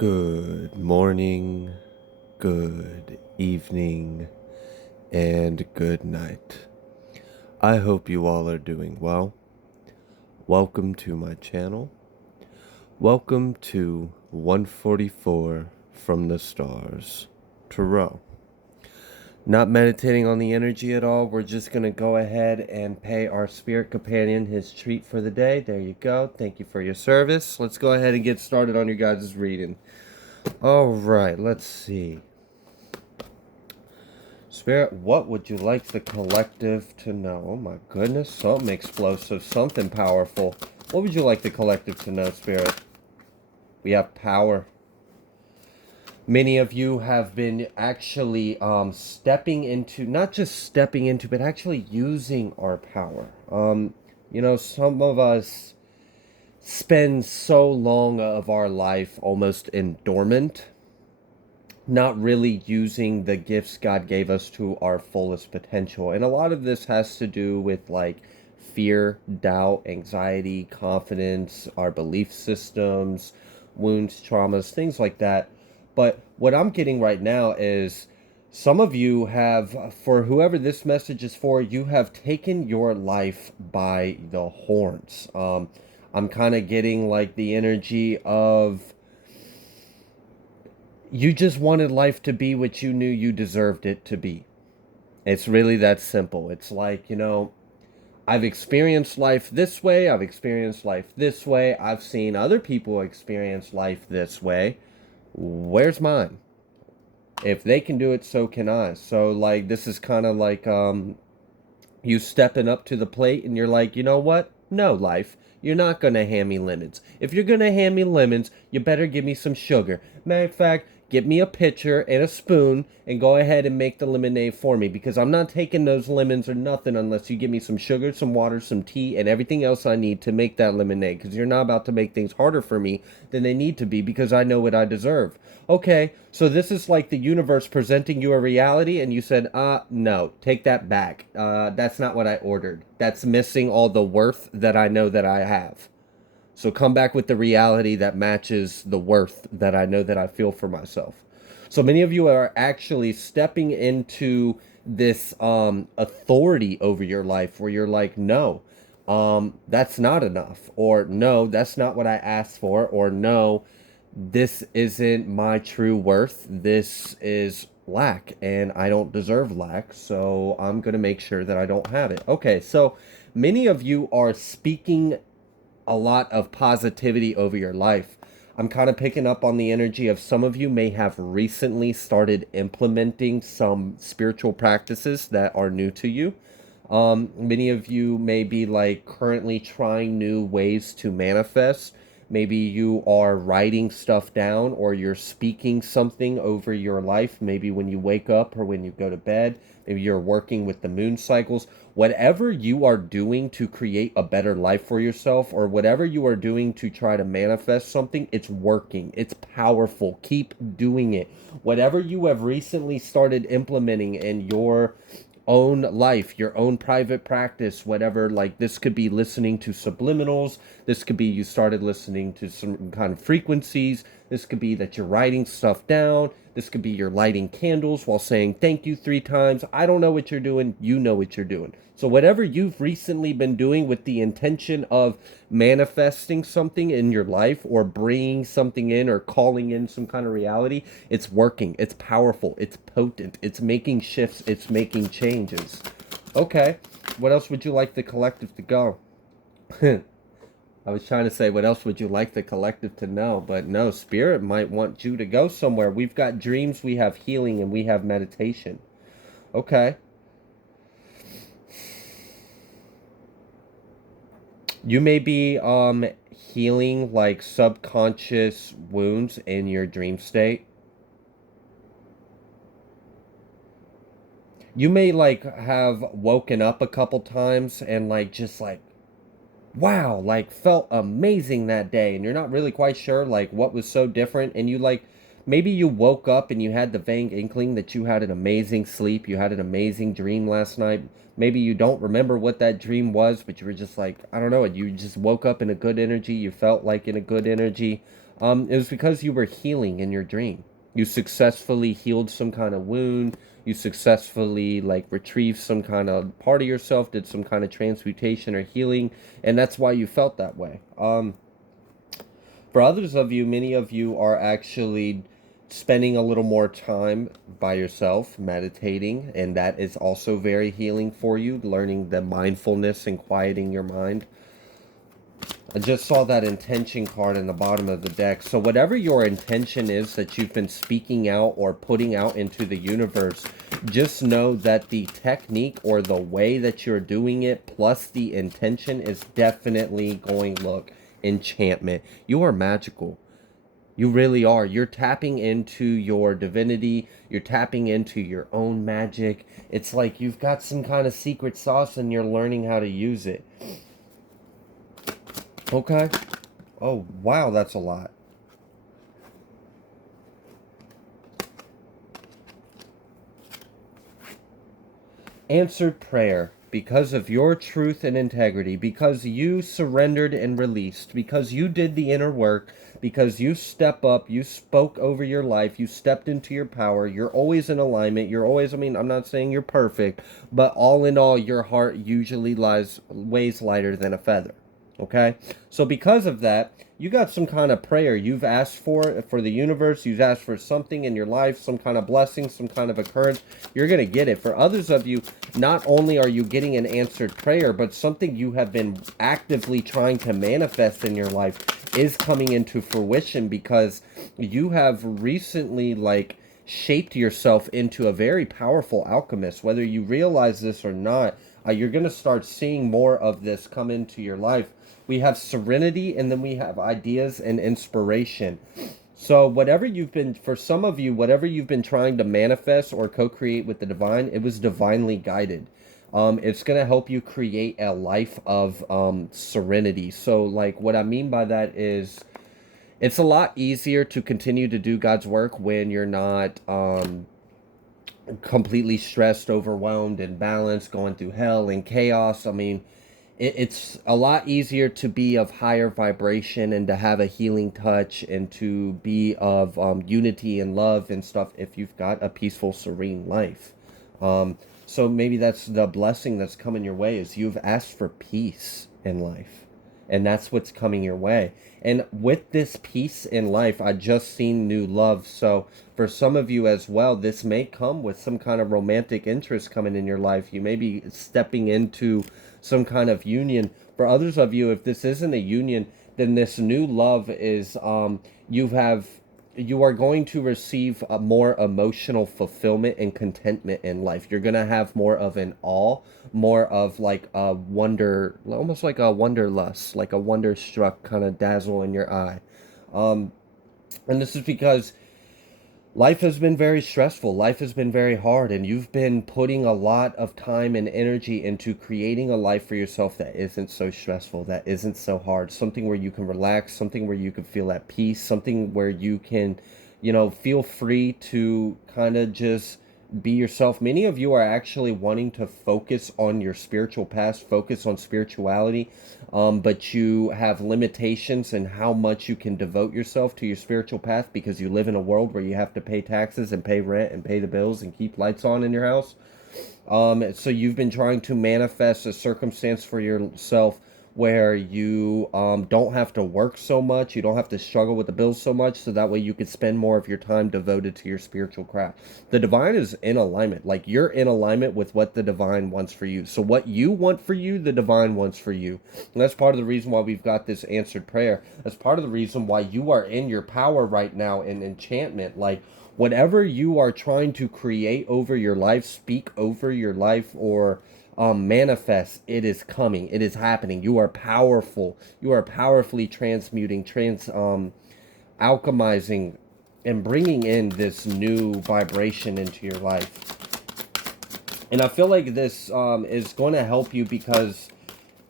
Good morning, good evening, and good night. I hope you all are doing well. Welcome to my channel. Welcome to 144 from the stars, Tarot. Not meditating on the energy at all. We're just going to go ahead and pay our spirit companion his treat for the day. There you go. Thank you for your service. Let's go ahead and get started on your guys' reading. All right, let's see. Spirit, what would you like the collective to know? Oh my goodness, something explosive, something powerful. What would you like the collective to know, Spirit? We have power. Many of you have been actually stepping into, not just stepping into, but actually using our power. Some of us spend so long of our life almost in dormant, not really using the gifts God gave us to our fullest potential. And a lot of this has to do with like fear, doubt, anxiety, confidence, our belief systems, wounds, traumas, things like that. But what I'm getting right now is some of you have, for whoever this message is for, you have taken your life by the horns. I'm kind of getting like the energy of you just wanted life to be what you knew you deserved it to be. It's really that simple. It's like, I've experienced life this way, I've experienced life this way, I've seen other people experience life this way. Where's mine? If they can do it, so can I. So, like, this is kind of like you stepping up to the plate and you're like, you know what? No, life. You're not going to hand me lemons. If you're going to hand me lemons, you better give me some sugar. Matter of fact, get me a pitcher and a spoon and go ahead and make the lemonade for me, because I'm not taking those lemons or nothing unless you give me some sugar, some water, some tea, and everything else I need to make that lemonade, because you're not about to make things harder for me than they need to be, because I know what I deserve. Okay, so this is like the universe presenting you a reality and you said, no, take that back. That's not what I ordered. That's missing all the worth that I know that I have. So come back with the reality that matches the worth that I know that I feel for myself. So many of you are actually stepping into this authority over your life where you're like, no, that's not enough. Or no, that's not what I asked for. Or no, this isn't my true worth. This is lack and I don't deserve lack. So I'm going to make sure that I don't have it. Okay, so many of you are speaking a lot of positivity over your life. I'm kind of picking up on the energy of some of you may have recently started implementing some spiritual practices that are new to you. Many of you may be like currently trying new ways to manifest. Maybe you are writing stuff down or you're speaking something over your life. Maybe when you wake up or when you go to bed. Maybe you're working with the moon cycles. Whatever you are doing to create a better life for yourself, or whatever you are doing to try to manifest something, it's working. It's powerful. Keep doing it. Whatever you have recently started implementing in your own life, your own private practice, whatever, like this could be listening to subliminals, this could be you started listening to some kind of frequencies, this could be that you're writing stuff down, this could be you're lighting candles while saying thank you 3 times. I don't know what you're doing, you know what you're doing. So whatever you've recently been doing with the intention of manifesting something in your life or bringing something in or calling in some kind of reality, it's working. It's powerful. It's potent. It's making shifts. It's making changes. Okay. What else would you like the collective to go? I was trying to say, what else would you like the collective to know? But no, Spirit might want you to go somewhere. We've got dreams, we have healing, and we have meditation. Okay. You may be healing like subconscious wounds in your dream state. You may like have woken up a couple times and like just like wow, like felt amazing that day, and you're not really quite sure like what was so different, and you like maybe you woke up and you had the vague inkling that you had an amazing sleep, you had an amazing dream last night. Maybe you don't remember what that dream was, but you were just like, I don't know, you just woke up in a good energy, you felt like in a good energy. It was because you were healing in your dream. You successfully healed some kind of wound. You successfully like retrieved some kind of part of yourself, did some kind of transmutation or healing, and that's why you felt that way. For others of you, many of you are actually spending a little more time by yourself, meditating, and that is also very healing for you, learning the mindfulness and quieting your mind. I just saw that intention card in the bottom of the deck. So whatever your intention is that you've been speaking out or putting out into the universe, just know that the technique or the way that you're doing it plus the intention is definitely going, look, enchantment. You are magical. You really are. You're tapping into your divinity. You're tapping into your own magic. It's like you've got some kind of secret sauce and you're learning how to use it. Okay. Oh, wow, that's a lot. Answered prayer. Because of your truth and integrity, because you surrendered and released, because you did the inner work, because you step up, you spoke over your life, you stepped into your power, you're always in alignment, you're always, I mean, I'm not saying you're perfect, but all in all, your heart usually weighs lighter than a feather. Okay? So because of that, you got some kind of prayer you've asked for the universe. You've asked for something in your life, some kind of blessing, some kind of occurrence. You're going to get it. For others of you, not only are you getting an answered prayer, but something you have been actively trying to manifest in your life is coming into fruition because you have recently like shaped yourself into a very powerful alchemist. Whether you realize this or not, you're going to start seeing more of this come into your life. We have serenity, and then we have ideas and inspiration. So whatever you've been, for some of you, whatever you've been trying to manifest or co-create with the divine, it was divinely guided. It's going to help you create a life of serenity. So like what I mean by that is it's a lot easier to continue to do God's work when you're not completely stressed, overwhelmed, and balanced, going through hell and chaos. I mean, it's a lot easier to be of higher vibration and to have a healing touch and to be of unity and love and stuff if you've got a peaceful, serene life. So maybe that's the blessing that's coming your way is you've asked for peace in life. And that's what's coming your way. And with this peace in life, I just seen new love. So for some of you as well, this may come with some kind of romantic interest coming in your life. You may be stepping into some kind of union. For others of you, if this isn't a union, then this new love is you are going to receive a more emotional fulfillment and contentment in life. You're going to have more of an awe, more of like a wonder, almost like a wanderlust, like a wonderstruck kind of dazzle in your eye. Um, and this is because life has been very stressful. Life has been very hard, and you've been putting a lot of time and energy into creating a life for yourself that isn't so stressful, that isn't so hard. Something where you can relax, something where you can feel at peace, something where you can, feel free to kind of just be yourself. Many of you are actually wanting to focus on your spiritual past, focus on spirituality, but you have limitations in how much you can devote yourself to your spiritual path because you live in a world where you have to pay taxes and pay rent and pay the bills and keep lights on in your house. So you've been trying to manifest a circumstance for yourself where you don't have to work so much, you don't have to struggle with the bills so much, so that way you could spend more of your time devoted to your spiritual craft. The divine is in alignment. Like you're in alignment with what the divine wants for you. So what you want for you, the divine wants for you. And that's part of the reason why we've got this answered prayer. That's part of the reason why you are in your power right now in enchantment. Like whatever you are trying to create over your life, speak over your life, or manifest, it is coming, it is happening. You are powerful, you are powerfully transmuting, alchemizing, and bringing in this new vibration into your life. And I feel like this is going to help you because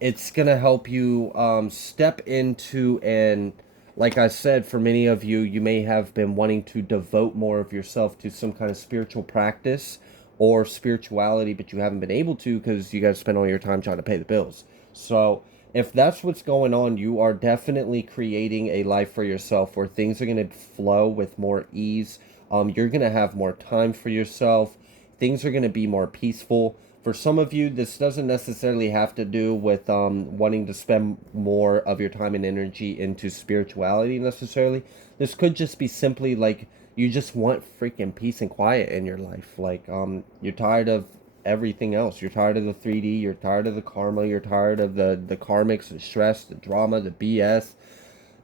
it's going to help you step into, and like I said, for many of you, you may have been wanting to devote more of yourself to some kind of spiritual practice or spirituality, but you haven't been able to because you guys spend all your time trying to pay the bills. So If that's what's going on, you are definitely creating a life for yourself where things are going to flow with more ease. You're going to have more time for yourself. Things are going to be more peaceful. For some of you, this doesn't necessarily have to do with wanting to spend more of your time and energy into spirituality necessarily. This could just be simply like you just want freaking peace and quiet in your life. Like you're tired of everything else. You're tired of the 3D, you're tired of the karma, you're tired of the karmics, the stress, the drama, the BS.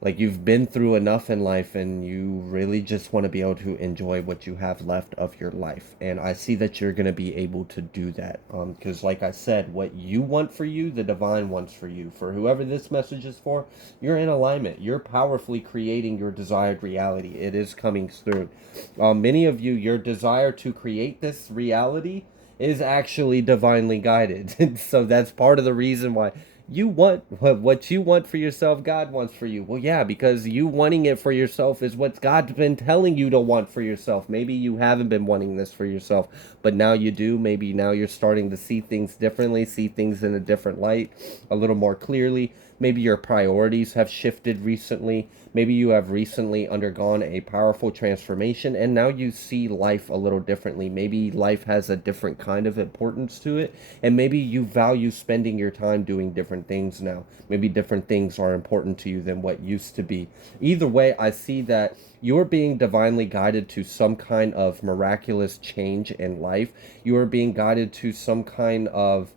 Like you've been through enough in life and you really just want to be able to enjoy what you have left of your life. And I see that you're going to be able to do that. Because like I said, what you want for you, the divine wants for you. For whoever this message is for, you're in alignment. You're powerfully creating your desired reality. It is coming through. Many of you, your desire to create this reality is actually divinely guided. So that's part of the reason why you want what you want for yourself, God wants for you. Well, yeah, because you wanting it for yourself is what God's been telling you to want for yourself. Maybe you haven't been wanting this for yourself, but now you do. Maybe now you're starting to see things differently, see things in a different light, a little more clearly. Maybe your priorities have shifted recently. Maybe you have recently undergone a powerful transformation and now you see life a little differently. Maybe life has a different kind of importance to it, and maybe you value spending your time doing different things now. Maybe different things are important to you than what used to be. Either way, I see that you're being divinely guided to some kind of miraculous change in life. You are being guided to some kind of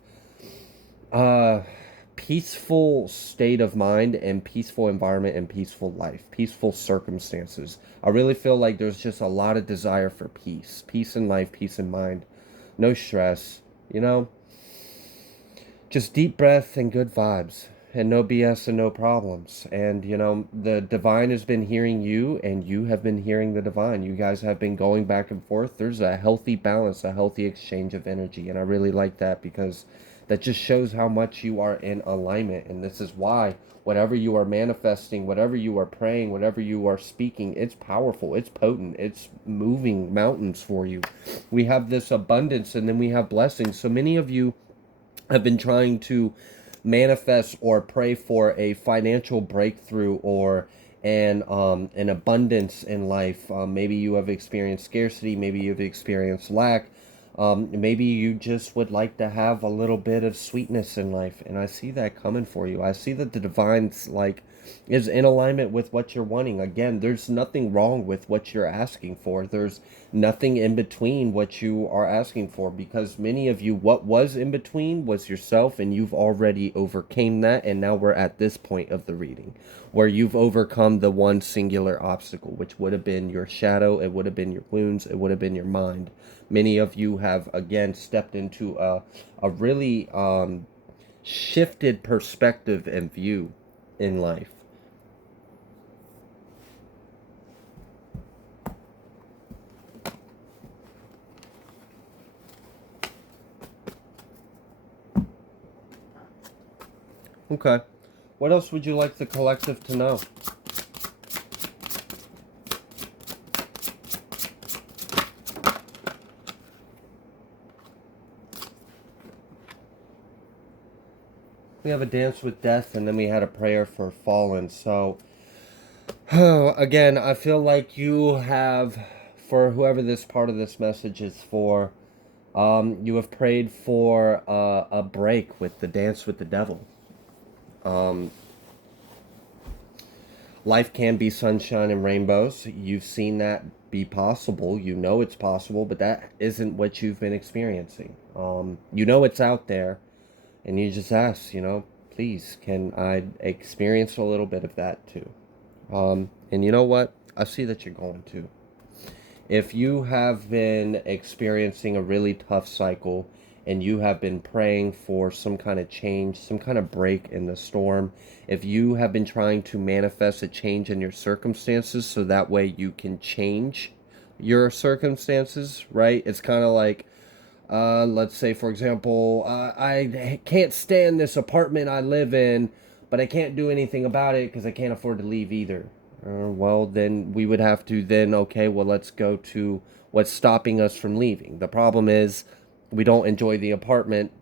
uh peaceful state of mind and peaceful environment and peaceful life, peaceful circumstances. I really feel like there's just a lot of desire for peace in life, peace in mind, no stress, you know, just deep breath and good vibes and no BS and no problems. And you know, the divine has been hearing you and you have been hearing the divine. You guys have been going back and forth. There's a healthy balance, a healthy exchange of energy. And I really like that because that just shows how much you are in alignment. And this is why whatever you are manifesting, whatever you are praying, whatever you are speaking, it's powerful, it's potent, it's moving mountains for you. We have this abundance and then we have blessings. So many of you have been trying to manifest or pray for a financial breakthrough or an abundance in life. Maybe you have experienced scarcity. Maybe you've experienced lack. Maybe you just would like to have a little bit of sweetness in life, and I see that coming for you. I see that the divine's like is in alignment with what you're wanting. Again, there's nothing wrong with what you're asking for. There's nothing in between what you are asking for, because many of you, what was in between was yourself, and you've already overcame that. And now we're at this point of the reading where you've overcome the one singular obstacle, which would have been your shadow, it would have been your wounds, it would have been your mind. Many of you have again stepped into a really shifted perspective and view in life. Okay. What else would you like the collective to know? We have a dance with death, and then we had a prayer for fallen. So, again, I feel like you have, for whoever this part of this message is for, you have prayed for a break with the dance with the devil. Um, Life can be sunshine and rainbows. You've seen that be possible. You know it's possible, but that isn't what you've been experiencing. You know it's out there, and you just ask, you know, please, can I experience a little bit of that too? And you know what? I see that you're going to. If you have been experiencing a really tough cycle and you have been praying for some kind of change, some kind of break in the storm, if you have been trying to manifest a change in your circumstances so that way you can change your circumstances, right? It's kind of like, let's say, for example, I can't stand this apartment I live in, but I can't do anything about it because I can't afford to leave either. Well, then we would have to then, okay, well, let's go to what's stopping us from leaving. The problem is we don't enjoy the apartment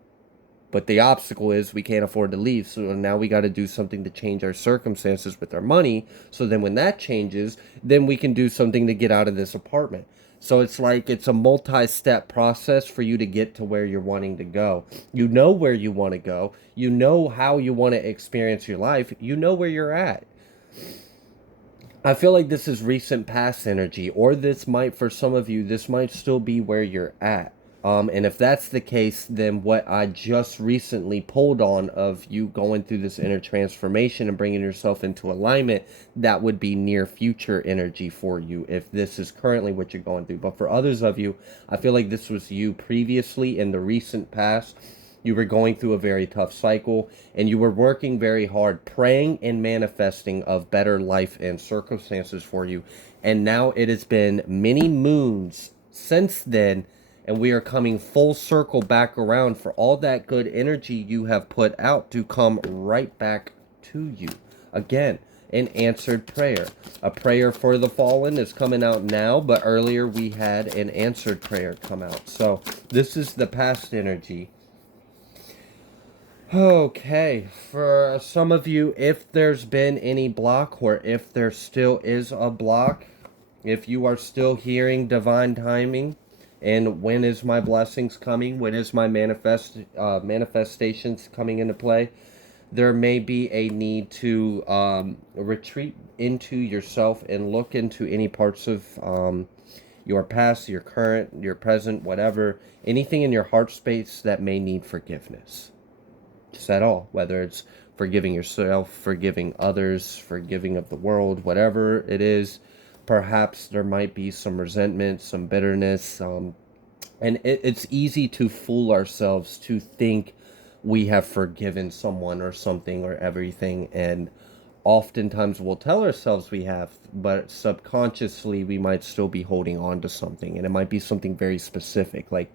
But the obstacle is we can't afford to leave. So now we got to do something to change our circumstances with our money. So then when that changes, then we can do something to get out of this apartment. So it's like it's a multi-step process for you to get to where you're wanting to go. You know where you want to go. You know how you want to experience your life. You know where you're at. I feel like this is recent past energy, or this might, for some of you, this might still be where you're at. And if that's the case, then what I just recently pulled on of you going through this inner transformation and bringing yourself into alignment, that would be near future energy for you if this is currently what you're going through. But for others of you, I feel like this was you previously in the recent past. You were going through a very tough cycle and you were working very hard, praying and manifesting of better life and circumstances for you. And now it has been many moons since then, and we are coming full circle back around for all that good energy you have put out to come right back to you. Again, an answered prayer. A prayer for the fallen is coming out now, but earlier we had an answered prayer come out. So this is the past energy. Okay, for some of you, if there's been any block, or if there still is a block, if you are still hearing divine timing, and when is my blessings coming, when is my manifestations coming into play, there may be a need to retreat into yourself and look into any parts of your past, your current, your present, whatever, anything in your heart space that may need forgiveness. Just at all, whether it's forgiving yourself, forgiving others, forgiving of the world, whatever it is. Perhaps there might be some resentment, some bitterness, and it's easy to fool ourselves to think we have forgiven someone or something or everything, and oftentimes we'll tell ourselves we have, but subconsciously we might still be holding on to something, and it might be something very specific, like,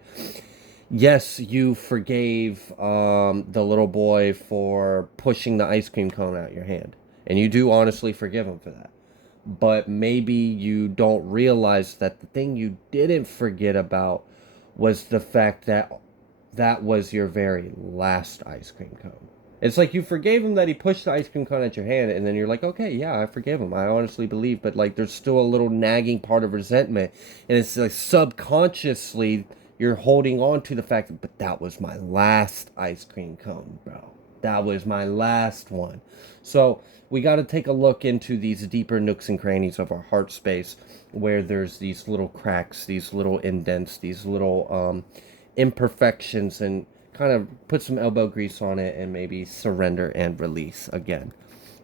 yes, you forgave the little boy for pushing the ice cream cone out your hand. And you do honestly forgive him for that. But maybe you don't realize that the thing you didn't forget about was the fact that that was your very last ice cream cone. It's like you forgave him that he pushed the ice cream cone at your hand, and then you're like, okay, yeah, I forgive him. I honestly believe, but like there's still a little nagging part of resentment. And it's like subconsciously you're holding on to the fact that, but that was my last ice cream cone, bro. That was my last one. So we got to take a look into these deeper nooks and crannies of our heart space where there's these little cracks, these little indents, these little imperfections, and kind of put some elbow grease on it and maybe surrender and release again.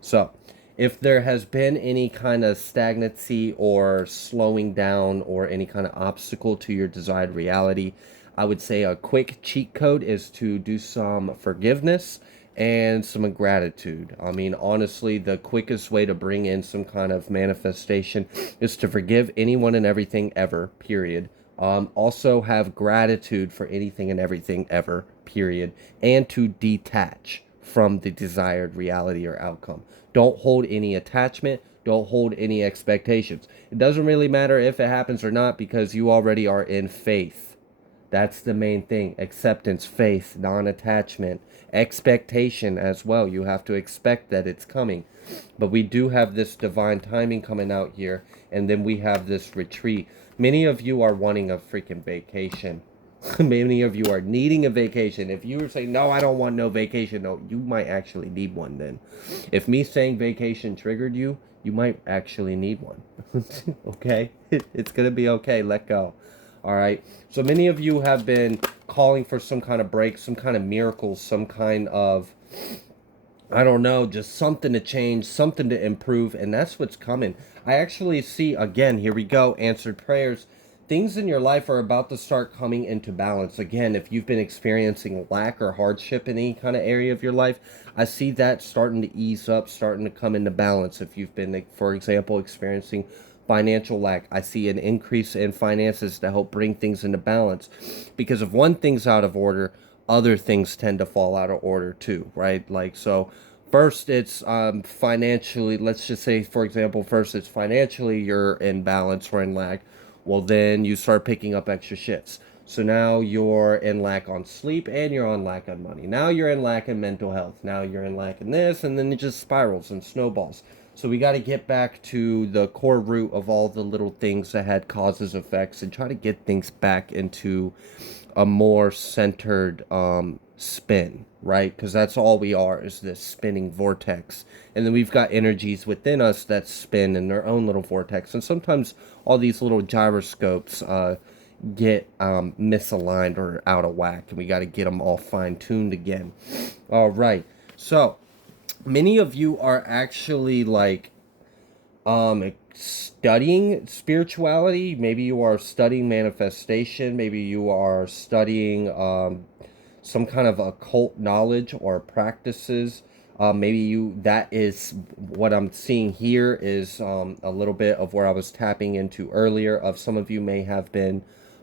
So if there has been any kind of stagnancy or slowing down or any kind of obstacle to your desired reality, I would say a quick cheat code is to do some forgiveness and some gratitude. I mean, honestly, the quickest way to bring in some kind of manifestation is to forgive anyone and everything ever, period. Also have gratitude for anything and everything ever, period. And to detach from the desired reality or outcome. Don't hold any attachment. Don't hold any expectations. It doesn't really matter if it happens or not because you already are in faith. That's the main thing. Acceptance, faith, non-attachment, expectation as well. You have to expect that it's coming. But we do have this divine timing coming out here, and then we have this retreat. Many of you are wanting a freaking vacation. Many of you are needing a vacation. If you were saying, no, I don't want no vacation, no, you might actually need one then. If me saying vacation triggered you, you might actually need one. Okay? It's going to be okay. Let go. All right? So many of you have been calling for some kind of break, some kind of miracle, some kind of, I don't know, just something to change, something to improve, and that's what's coming. I actually see, again, here we go, answered prayers. Things in your life are about to start coming into balance. Again, if you've been experiencing lack or hardship in any kind of area of your life, I see that starting to ease up, starting to come into balance. If you've been, for example, experiencing financial lack, I see an increase in finances to help bring things into balance. Because if one thing's out of order, other things tend to fall out of order too, right? Like, so first it's financially, let's just say, for example, first it's financially you're in balance or in lack. Well, then you start picking up extra shifts. So now you're in lack on sleep and you're on lack on money. Now you're in lack in mental health. Now you're in lack in this, and then it just spirals and snowballs. So we got to get back to the core root of all the little things that had causes, effects, and try to get things back into a more centered spin, right? Because that's all we are, is this spinning vortex. And then we've got energies within us that spin in their own little vortex. And sometimes all these little gyroscopes get misaligned or out of whack, and we got to get them all fine tuned again. All right. So many of you are actually like studying spirituality. Maybe you are studying manifestation. Maybe you are studying some kind of occult knowledge or practices. Maybe you, that is what I'm seeing here, is a little bit of where I was tapping into earlier. Of some of you may have been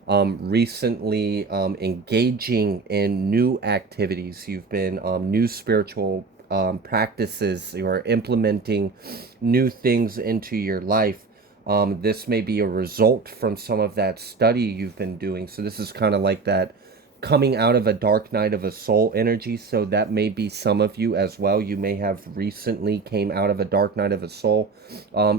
recently engaging in new activities. You've been new spiritual practices. You're implementing new things into your life. This may be a result from some of that study you've been doing. So this is kind of like that coming out of a dark night of a soul energy. So that may be some of you as well. You may have recently came out of a dark night of a soul.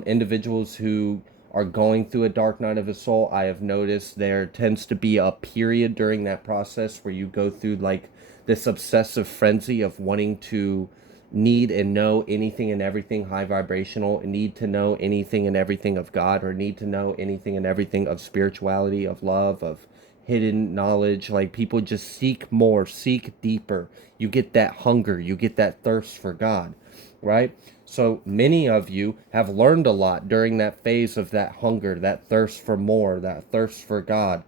Individuals who are going through a dark night of a soul, I have noticed there tends to be a period during that process where you go through like this obsessive frenzy of wanting to need and know anything and everything high vibrational, need to know anything and everything of God, or need to know anything and everything of spirituality, of love, of hidden knowledge. Like, people just seek more, seek deeper. You get that hunger, you get that thirst for God, right? So many of you have learned a lot during that phase of that hunger, that thirst for more, that thirst for God.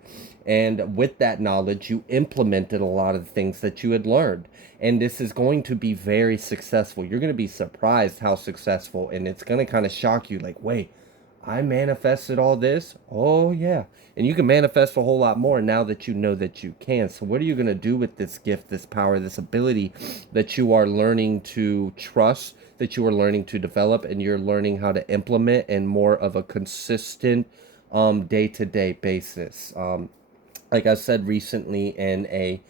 And with that knowledge, you implemented a lot of the things that you had learned. And this is going to be very successful. You're going to be surprised how successful, and it's going to kind of shock you, like, wait, I manifested all this? Oh, yeah. And you can manifest a whole lot more now that you know that you can. So what are you going to do with this gift, this power, this ability that you are learning to trust, that you are learning to develop, and you're learning how to implement in more of a consistent day-to-day basis? Like I said recently in a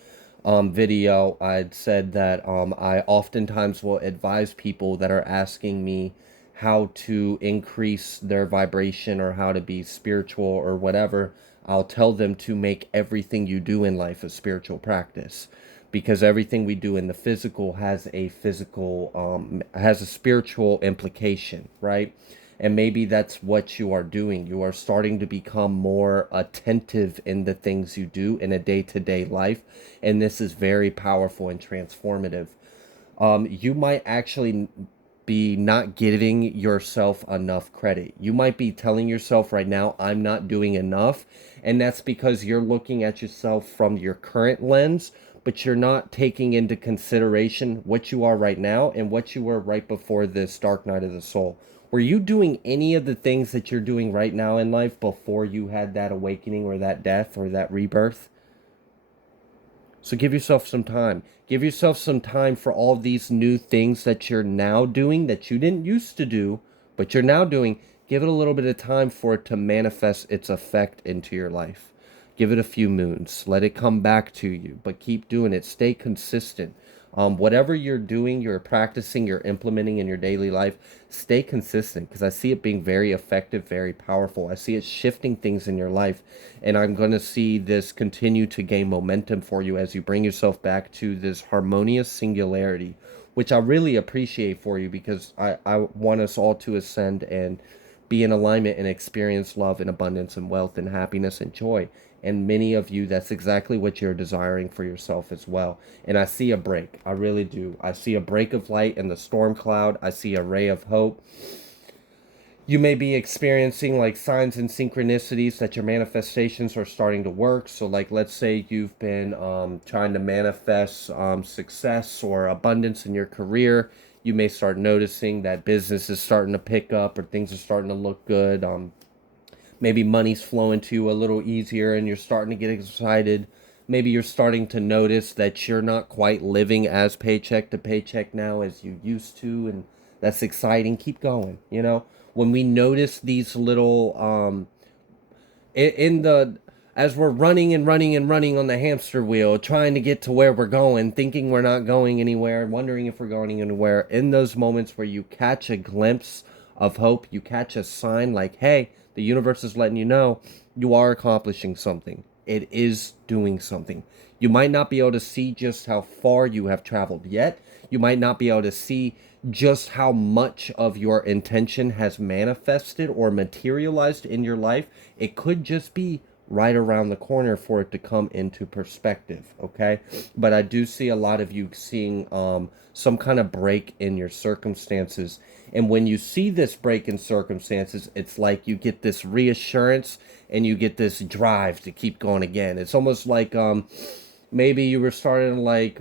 video, I'd said that I oftentimes will advise people that are asking me how to increase their vibration or how to be spiritual or whatever. I'll tell them to make everything you do in life a spiritual practice, because everything we do in the physical has a has a spiritual implication, right? And maybe that's what you are doing. You are starting to become more attentive in the things you do in a day-to-day life, and this is very powerful and transformative. You might actually be not giving yourself enough credit. You might be telling yourself right now, I'm not doing enough. And that's because you're looking at yourself from your current lens, but you're not taking into consideration what you are right now and what you were right before this dark night of the soul. Were you doing any of the things that you're doing right now in life before you had that awakening or that death or that rebirth? So give yourself some time. Give yourself some time for all these new things that you're now doing that you didn't used to do, but you're now doing. Give it a little bit of time for it to manifest its effect into your life. Give it a few moons. Let it come back to you, but keep doing it. Stay consistent. Whatever you're doing, you're practicing, you're implementing in your daily life, stay consistent, because I see it being very effective, very powerful. I see it shifting things in your life, and I'm going to see this continue to gain momentum for you as you bring yourself back to this harmonious singularity, which I really appreciate for you, because I want us all to ascend and be in alignment and experience love and abundance and wealth and happiness and joy. And many of you, that's exactly what you're desiring for yourself as well. And I see a break. I really do. I see a break of light in the storm cloud. I see a ray of hope. You may be experiencing like signs and synchronicities that your manifestations are starting to work. So like, let's say you've been trying to manifest success or abundance in your career. You may start noticing that business is starting to pick up, or things are starting to look good. Maybe money's flowing to you a little easier and you're starting to get excited. Maybe you're starting to notice that you're not quite living as paycheck to paycheck now as you used to, and that's exciting. Keep going. When we notice these little in the as we're running and running and running on the hamster wheel, trying to get to where we're going, thinking we're not going anywhere, wondering if we're going anywhere, in those moments where you catch a glimpse of hope, you catch a sign like, hey, the universe is letting you know you are accomplishing something. It is doing something. You might not be able to see just how far you have traveled yet. You might not be able to see just how much of your intention has manifested or materialized in your life. It could just be right around the corner for it to come into perspective, okay? But I do see a lot of you seeing some kind of break in your circumstances. And when you see this break in circumstances, it's like you get this reassurance and you get this drive to keep going again. It's almost like maybe you were starting to like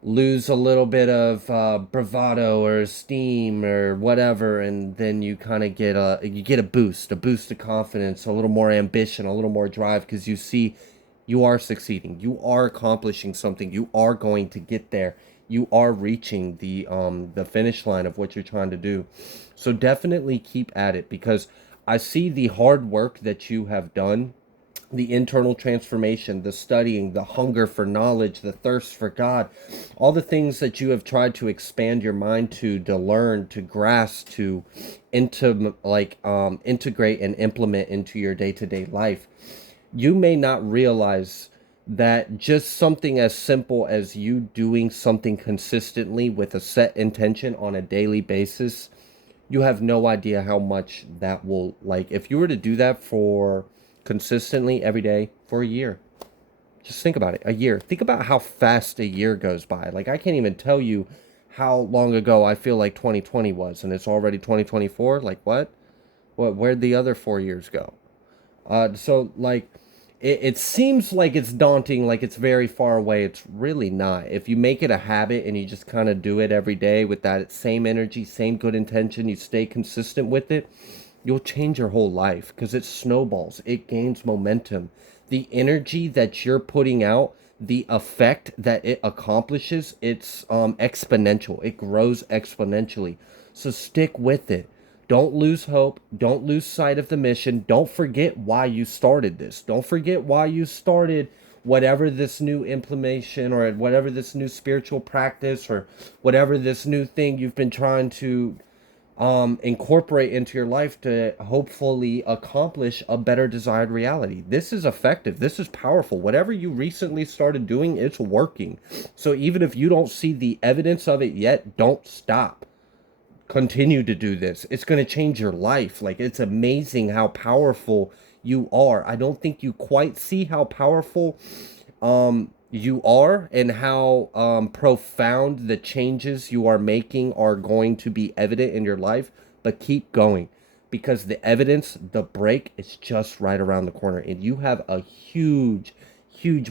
lose a little bit of bravado or steam or whatever, and then you kind of get a boost of confidence, a little more ambition, a little more drive, because you see you are succeeding, you are accomplishing something, you are going to get there, you are reaching the finish line of what you're trying to do. So definitely keep at it, because I see the hard work that you have done, the internal transformation, the studying, the hunger for knowledge, the thirst for God, all the things that you have tried to expand your mind to learn, to grasp, to integrate and implement into your day-to-day life. You may not realize that just something as simple as you doing something consistently with a set intention on a daily basis, you have no idea how much that will, like, if you were to do that for consistently every day for a year, just think about it. A year, think about how fast a year goes by. Like, I can't even tell you how long ago I feel like 2020 was, and it's already 2024. Like, where'd the other 4 years go? So like, it seems like it's daunting, like it's very far away. It's really not. If you make it a habit and you just kind of do it every day with that same energy, same good intention, you stay consistent with it, you'll change your whole life, because it snowballs, it gains momentum. The energy that you're putting out, the effect that it accomplishes, it's exponential. It grows exponentially. So stick with it. Don't lose hope. Don't lose sight of the mission. Don't forget why you started this. Don't forget why you started whatever this new implementation, or whatever this new spiritual practice, or whatever this new thing you've been trying to incorporate into your life to hopefully accomplish a better desired reality. This is effective. This is powerful. Whatever you recently started doing, it's working. So even if you don't see the evidence of it yet, don't stop. Continue to do this. It's going to change your life. Like, it's amazing how powerful you are. I don't think you quite see how powerful you are, and how profound the changes you are making are going to be evident in your life. But keep going, because the evidence, the break, is just right around the corner, and you have a huge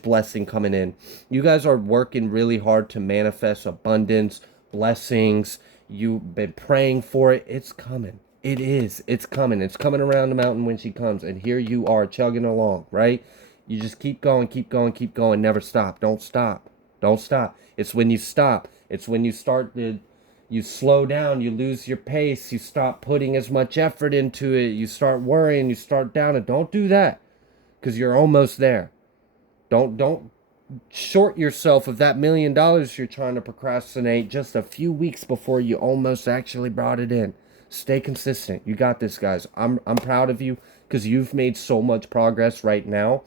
blessing coming in. You guys are working really hard to manifest abundance, blessings. You've been praying for it. It's coming. It is. It's coming. It's coming around the mountain when she comes. And here you are chugging along, right? You just keep going, keep going, keep going. Never stop. Don't stop. Don't stop. It's when you stop. It's when you start to, you slow down, you lose your pace, you stop putting as much effort into it, you start worrying, you start down. And don't do that, because you're almost there. Don't short yourself of that $1 million you're trying to procrastinate just a few weeks before you almost actually brought it in. Stay consistent. You got this, guys. I'm proud of you, because you've made so much progress right now.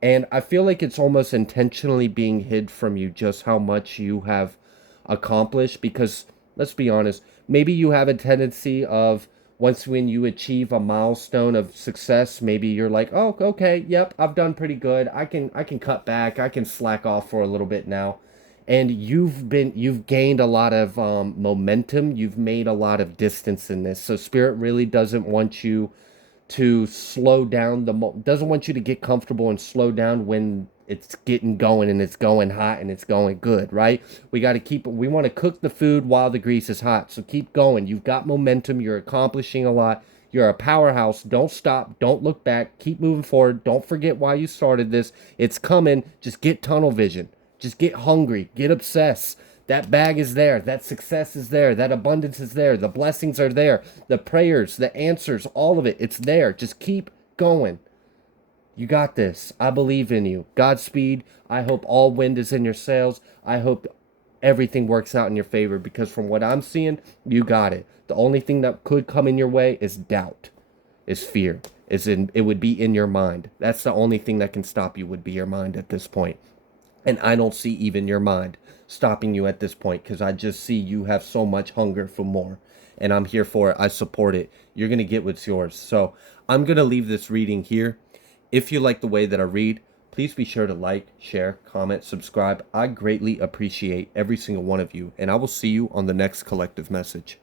And I feel like it's almost intentionally being hid from you just how much you have accomplished, because let's be honest, maybe you have a tendency of, once when you achieve a milestone of success, maybe you're like, oh, okay, yep, I've done pretty good. I can cut back. I can slack off for a little bit now. And you've gained a lot of momentum. You've made a lot of distance in this. So Spirit really doesn't want you to slow down, doesn't want you to get comfortable and slow down when it's getting going and it's going hot and it's going good, right? We want to cook the food while the grease is hot. So keep going. You've got momentum. You're accomplishing a lot. You're a powerhouse. Don't stop. Don't look back. Keep moving forward. Don't forget why you started this. It's coming. Just get tunnel vision. Just get hungry. Get obsessed. That bag is there. That success is there. That abundance is there. The blessings are there. The prayers, the answers, all of it, it's there. Just keep going. You got this. I believe in you. Godspeed. I hope all wind is in your sails. I hope everything works out in your favor because from what I'm seeing, you got it. The only thing that could come in your way is doubt, is fear. It would be in your mind. That's the only thing that can stop you would be your mind at this point. And I don't see even your mind stopping you at this point because I just see you have so much hunger for more. And I'm here for it. I support it. You're going to get what's yours. So I'm going to leave this reading here. If you like the way that I read, please be sure to like, share, comment, subscribe. I greatly appreciate every single one of you. And I will see you on the next collective message.